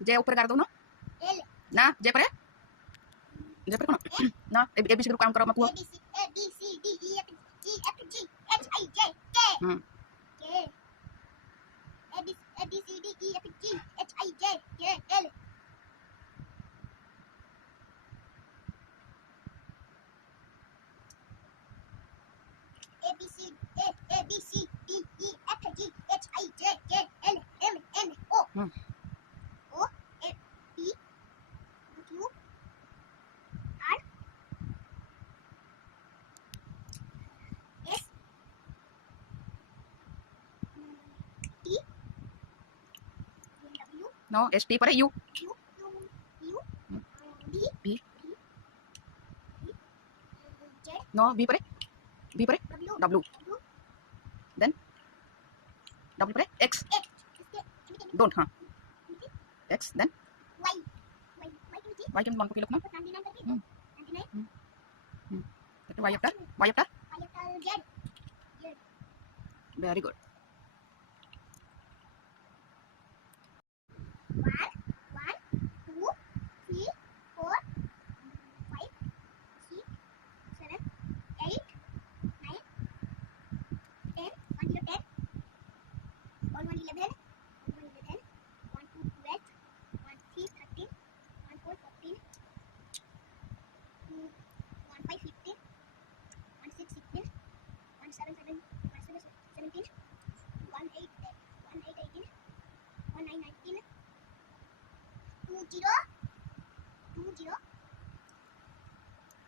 जे ऊपर कर दो ना ना जे पर कौन ना एबीसी ग्रुप काम करो मत हुआ नो एस टी पर यू बी नो बी पर डब्ल्यू देन डब्ल्यू पर एक्स डोंट हाँ एक्स देन वाई के मान को लिखना Y after very good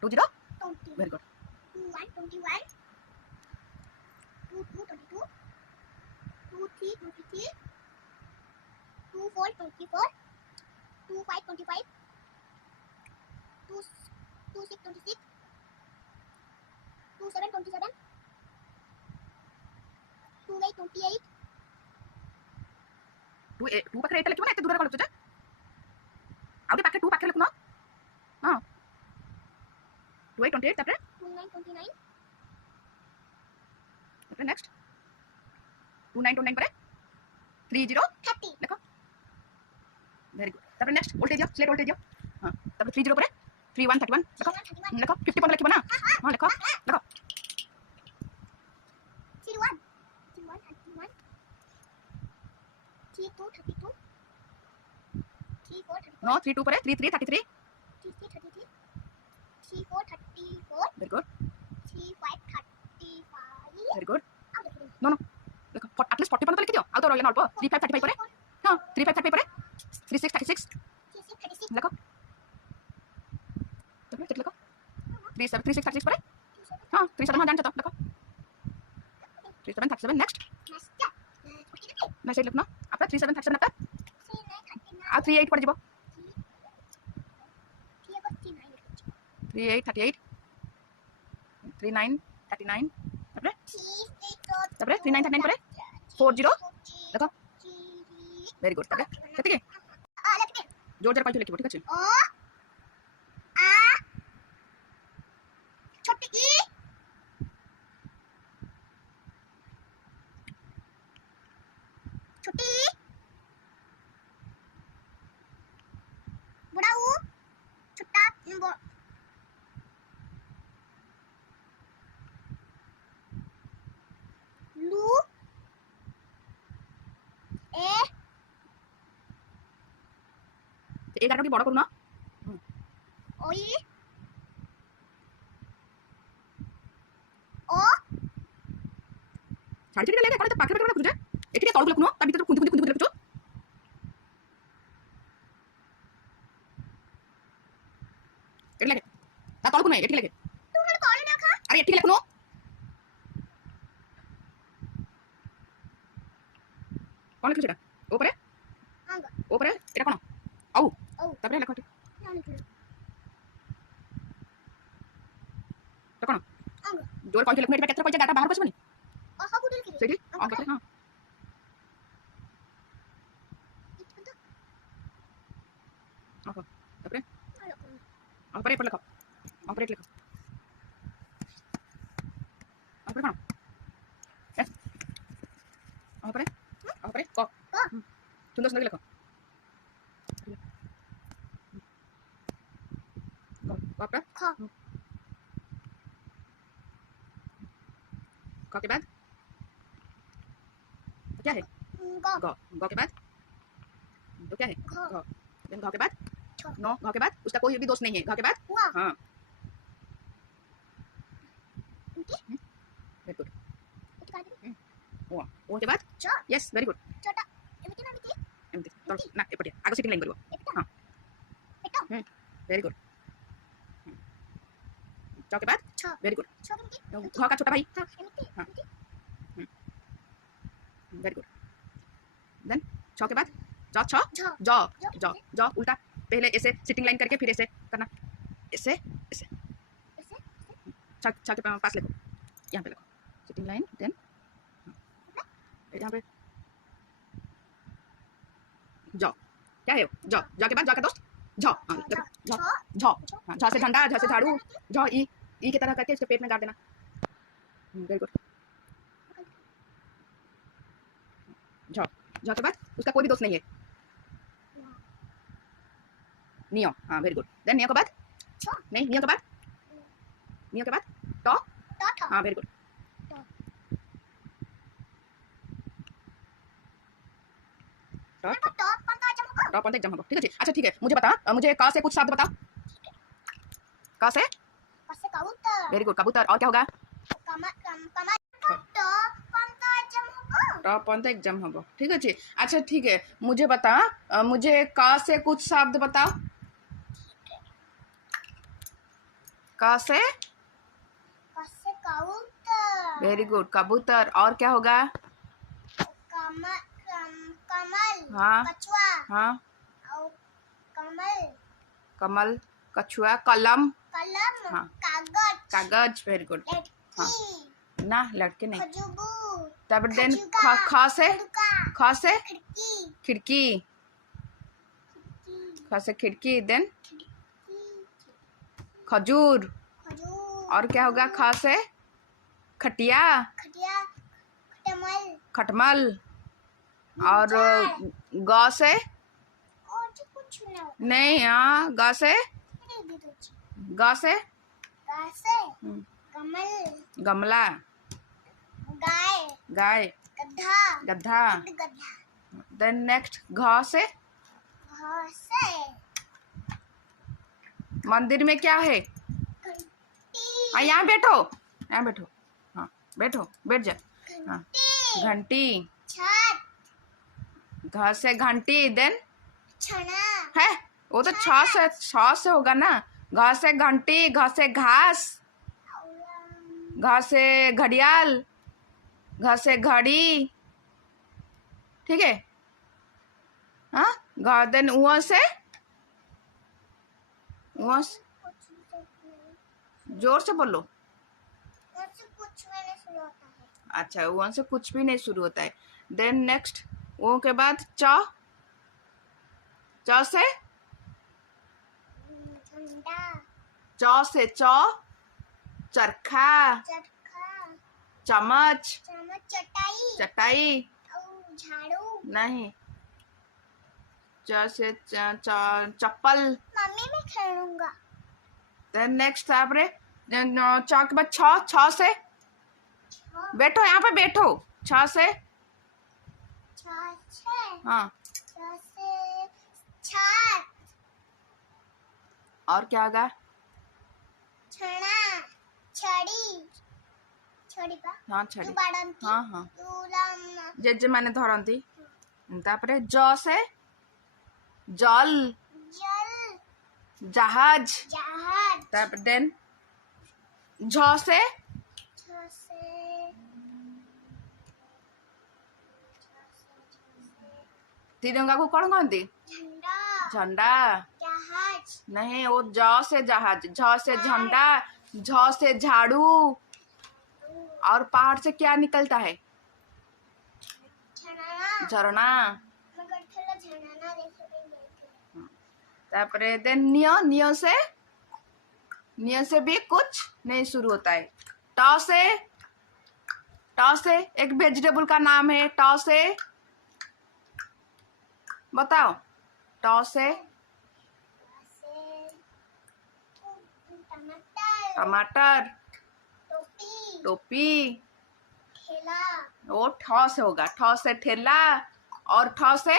two zero very good 2 ପାଖରେ ଏଟା ଲେଖିବ ନା ଏତେ ଦୂରରେ କଣ ଲେଖୁଛ ଆଉ ଟିକେ ପାଖରେ 2 ପାଖରେ ଲେଖୁନ ହଁ 28 ତାପରେ नेक्स्ट 2929 पर 30 देखो वेरी गुड तब नेक्स्ट वोल्टेज स्लेट वोल्टेज हां तब 30 पर 3131 देखो देखो 50 पर लिखबो ना हां देखो देखो 32 नो 32 पर 3333 very good very good no no देखो एटलीस्ट 40 पर तो लिख दियो आ तो रहले अल्प 3535 पर हां 3535 पर 3636 देखो तब चेक देखो 3636 पर हां 37 जान तो देखो 3737 नेक्स्ट मैसेज लिखना आपका 3737 आपका आ 38 पर जीवो 3838 3939 तब 3939 पर 40 देखो वेरी गुड तब केते के जोर जोर पाइछ लिखबो ठीक अछि ए गारटी बड़ करूना ओई ओ साड़ी छड़ी लेके कोन पाखे पाखे रखुजे एठी के तळु लखनो ता भीतर खुंदी खुंदी खुंदी लखुचो एठी लेके ता तळु को नै एठी लेके तू मन तळु लखा अरे एठी लखनो कोन लिखु सेटा ऊपर ऊपर एटा कोन आउ तबरे लखो तो कोन जोर कहि लखनो एठी केतरा पैसा डाटा बाहर बसबनी ओहो गुडल के सेठी ऑन करते हां ओहो तबरे ऊपर लिखो ऊपर लिखो ऊपर कोन ऊपर तापरे क सुंदर सुंदर लिखो तापरे क के बाद क्या है ग ग के बाद तो क्या है घ देन घ के बाद नो घ के बाद उसका कोई भी दोष नहीं है घ के बाद हाँ वेरी गुड ओ के बाद यस वेरी गुड एमती ना एपटे आगे सिटिंग लाइन करिवो हां वेरी गुड च के बाद वेरी गुड घ का छोटा भाई हां वेरी गुड देन छ के बाद छ ज ज ज उल्टा पहले ऐसे सिटिंग लाइन करके फिर ऐसे करना ऐसे ऐसे छ के पास लिखो यहाँ पे लिखो सिटिंग लाइन देन यहाँ पे ज क्या है ज ज के बाद ज का दोस्त झ झ झ से झंडा झ से झाड़ू झ ई की तरह करके इसके पेट में गाड़ देना वेरी गुड झ झ के बाद उसका कोई भी दोस्त नहीं है नियो हाँ वेरी गुड देन नियो के बाद नहीं नियो के बाद नियो के बाद ट हाँ very good top Pant exam ठीक है अच्छा ठीक है मुझे बता मुझे का से कुछ शब्द बता का से वेरी गुड कबूतर और क्या होगा टॉप पंत एग्जाम हम ठीक है अच्छा ठीक है मुझे बता मुझे का से कुछ शब्द बताओ का से वेरी गुड कबूतर और क्या होगा हाँ हाँ कमल कछुआ कलम हाँ कागज वेरी गुड हाँ ना लड़के नहीं तब देन ख से खिड़की ख से खिड़की देन खजूर और क्या होगा ख से खटिया खटमल और ग से नहीं हाँ ग से गमला गाय गधा देन नेक्स्ट घ से मंदिर में क्या है हाँ यहाँ बैठो हाँ बैठो बैठ जा हाँ घंटी घ से घंटी देन है वो तो छ से होगा ना घ से घंटी घ से घास घ से घड़ियाल घ से घड़ी ठीक है हाँ घ देन उ से जोर से बोलो अच्छा उ से कुछ भी नहीं शुरू होता है देन नेक्स्ट वो के बाद च से चरखा चम्मच चटाई नहीं च से चप्पल मम्मी मैं खेलूंगा देन नेक्स्ट आपरे च के बाद छ से बैठो यहाँ पे बैठो छ से हाँ और क्या होगा हाँ छड़ी हाँ हाँ जेजे माने धरती तापरे ज से जल जहाज तापर देन झ से तिरंगा को कौन कहती झंडा नहीं वो ज से जहाज झ से झंडा झ से झाड़ू और पहाड़ से क्या निकलता है झरना तापरे देन नियो से भी कुछ नहीं शुरू होता है ट से एक वेजिटेबल का नाम है ट से बताओ। ट से टमाटर, टमाटर, टोपी, टोपी। ठेला, वो ठ से होगा। ठ से ठेला, और ठ से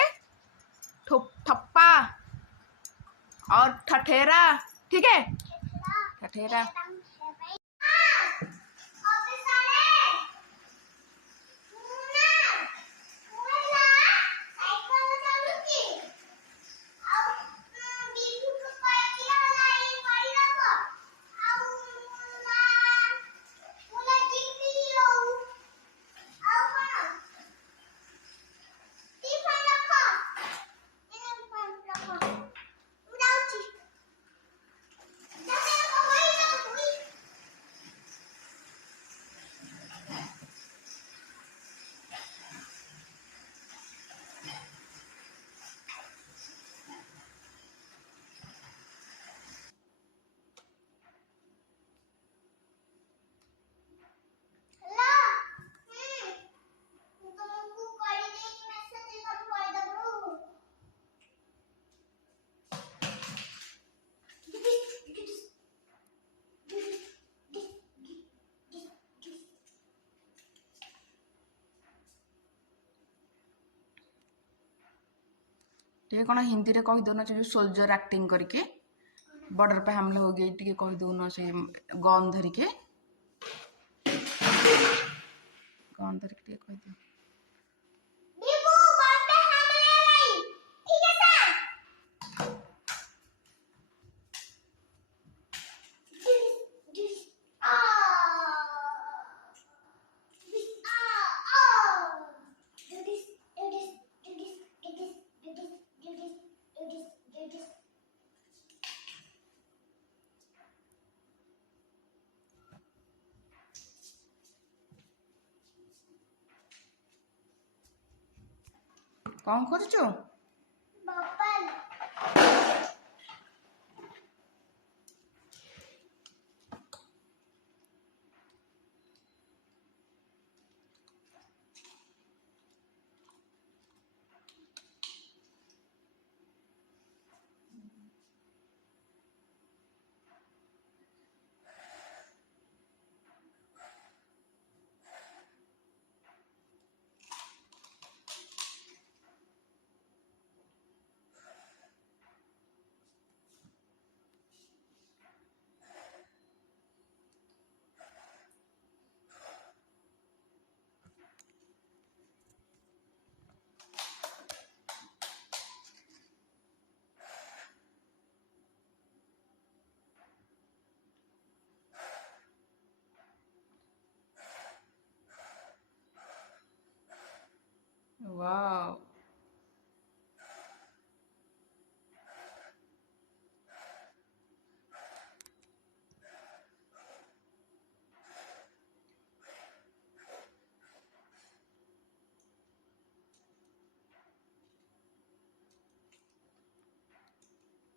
ठप्पा, और ठठेरा। ठीक है, ठठेरा। टे कौन हिंदी रे कही दौन जो सोल्जर एक्टिंग करके बॉर्डर पे हमला हो गई टे कही दौन से गन धरिके गन धरिके कही दो। कौन करुचु? वाओ,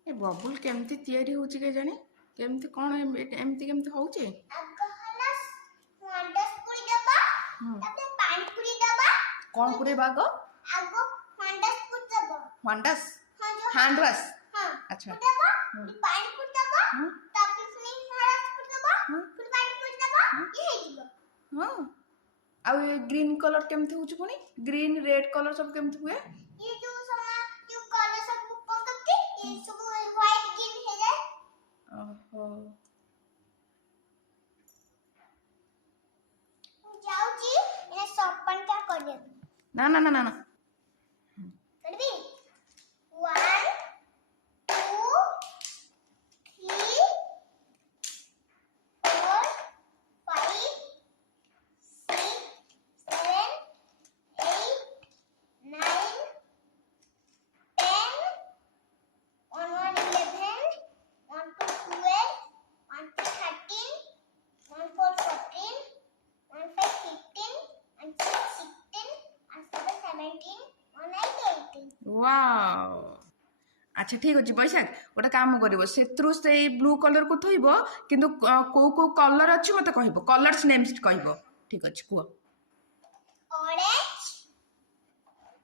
ए बबुल केमती तैयारी होची के जाने केमती कौन एमती केमती होची? कौन पूरे बाग वांडस हैंड वॉश। अच्छा हाँ आ ग्रीन कलर केमती होची पुनी ग्रीन रेड कलर सब केमती हुए? ये जो कलर सब पकते ये सब व्हाइट ग्रीन है रे। ओहो जाऊची इने सपन का कर दे। ना ना ना ना ना करबी 1 2 3 4 5 6 7 8 9 10 1 11 1 12 1 13 1 14 1 15 1 16 1 17 18 वाओ। अच्छा ठीक अच्छे बैशाख गोटे काम कर से ब्लू कलर को थोब किंतु को को कलर अच्छी मत कह कलर्स नेम्स कह। ठीक अच्छे कह। Orange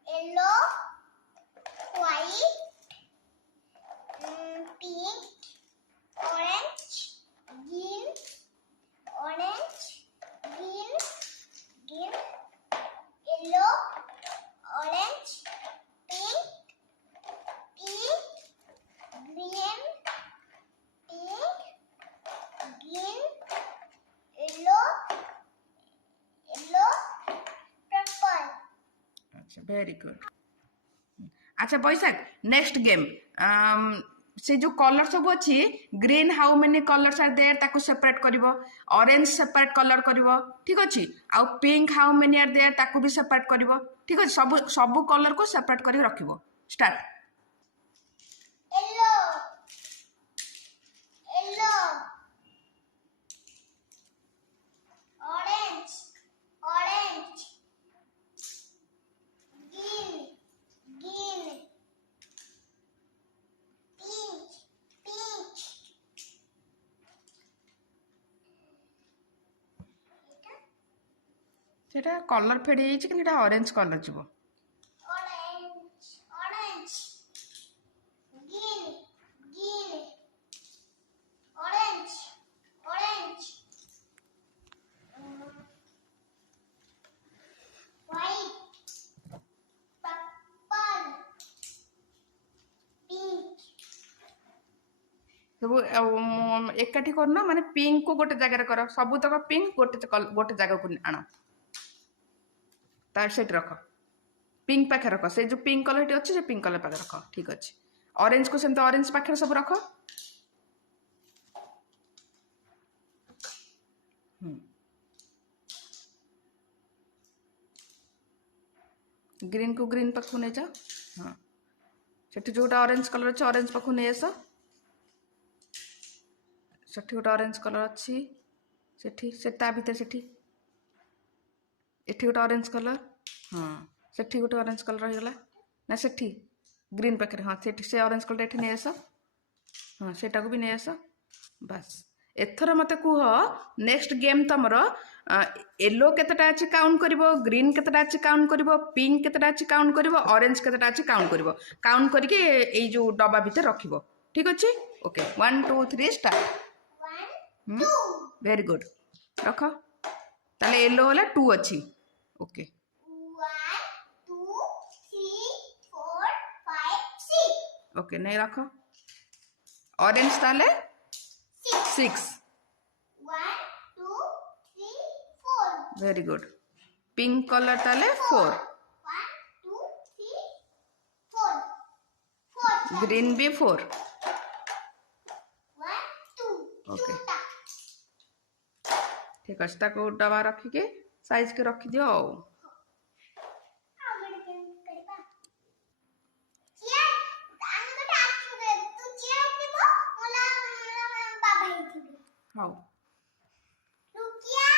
yellow white, pink, orange, green, orange, green, green, yellow, orange, pink, pink, green, pink, green, yellow, yellow, purple. अच्छा वेरी गुड। अच्छा बैशाख नेक्स्ट गेम से जो कलर सब अच्छी green how many colours are there ताको सेपरेट करिवो orange separate colour करिवो ठीक अछि आ pink how many are there ताको भी सेपरेट करिवो ठीक अछि सब सब कलर को सेपरेट करि रखिवो start Yellow, yellow, orange, orange, green, green, pink, pink. सेटा कलर फेड होई कि एटा ऑरेंज कलर जिवो Orange, orange, green, green, orange, orange, white, purple, pink. सब एकाठी करना माने पिंक को गोटे जगह कर सब तक पिंक गोटे जगह को आण तार सेट रख पिंक पाखे रख से जो पिंक कलर अच्छे से पिंक कलर पाखे रख ठीक अच्छे ऑरेंज को सेमती ऑरेंज पाखे सब रख ग्रीन को ग्रीन पाखु नहीं जा हाँ सेठी जोटा ऑरेंज कलर अच्छे ऑरेंज पाखु नहीं आस सेठी गोटे ऑरेंज कलर अच्छी सेठी से ता भीतर सेठी एठी गोटे ऑरेंज कलर हाँ सेठी गोटे ऑरेंज कलर रहीगला ना सेठी ग्रीन पाखे हाँ सेठी से ऑरेंज कलर एठी नहीं आस हाँ सेटा को भी नहीं आस बस एथर मते कुह नेक्स्ट गेम तमर येलो केतेटा अछि काउंट करिवो ग्रीन केतेटा अछि काउंट करिवो पिंक केतेटा अछि काउंट करिवो ऑरेंज केतेटा अछि काउंट करिवो काउंट करके एई जो डब्बा भीतर रखिवो ठीक अछि ओके 1 2 3 स्टार्ट 1, 2. वेरी गुड रख ताले येलो वाला 2 अछि ओके 1, 2, 3, 4, 5, 6. ओके नहीं रख ऑरेंज ताले 6 1, 2, 3, 4. वेरी गुड पिंक कलर ताले 4 1, 2, 3, 4. 4. ग्रीन भी 4 1, 2. ओके 2 टा. ठीक अछि ताको डब्बा रखिके साइज के रखि दियो आगे गेम करबा. चेयर आगे गोटे आछुबे तू चेयर निबो मोला बाबा हिथिबे. हाउ रुकिया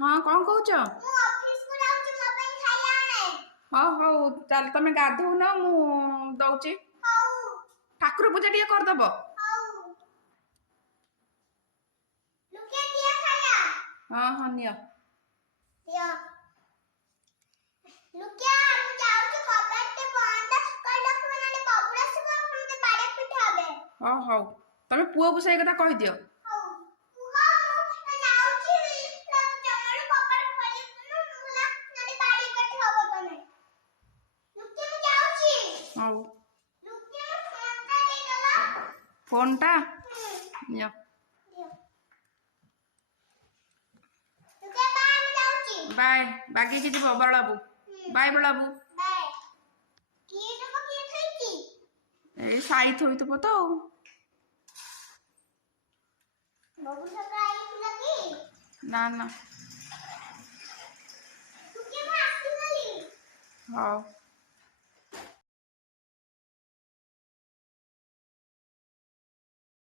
हाँ कौन कहूच मु ऑफिस को जाउची ମୋ ପାଇଁ ଖାଇବା ଆଣେ. हाँ हौ चल तमे गाधो न मु दउची ହଉ ठाकुर पूजा टिके करदब ହଉ. ଲୁକିଆ ଦିଆ ଖାଇବା. हाँ हाँ नियो ଦିଅ. ଲୁକିଆ ମୁଁ ଯାଉଛି କବାଟଟେ ବନ୍ଦ କରି ରଖିବ ନହେଲେ ବବୁଲ ଆସିବ ମୋତେ ବାଡେ ପିଠା ହେବେ. हाँ हौ तमे पुओ को सेई कथा कहि दियो ହଉ. କୁହ ମୁଁ ଯାଉଛି ଜମାରୁ କବାଟ ଖୋଲିବୁନୁ ନହେଲେ ବାଡେ ପିଠା ହବ ତମେ. ଲୁକିଆ ମୁଁ ଯାଉଛି. हौ ଲୁକିଆ ଫୋନଟା ଦେଇଦଲ. फोन टा नियो ଦିଅ. ଲୁକିଆ ବାଏ ମୁଁ ଯାଉଛି. बाय बागी की जीव बड़ाबू बाय बड़ाबू ବାଏ. କିଏ ଦବ କିଏ ଖାଇଛି? ए साई थोई तो पतो ବବୁଲ ସକା ଆଇଥିଲା କି? ना ना ଲୁକିଆ ମୁଁ ଆସିଗଲି. हाँ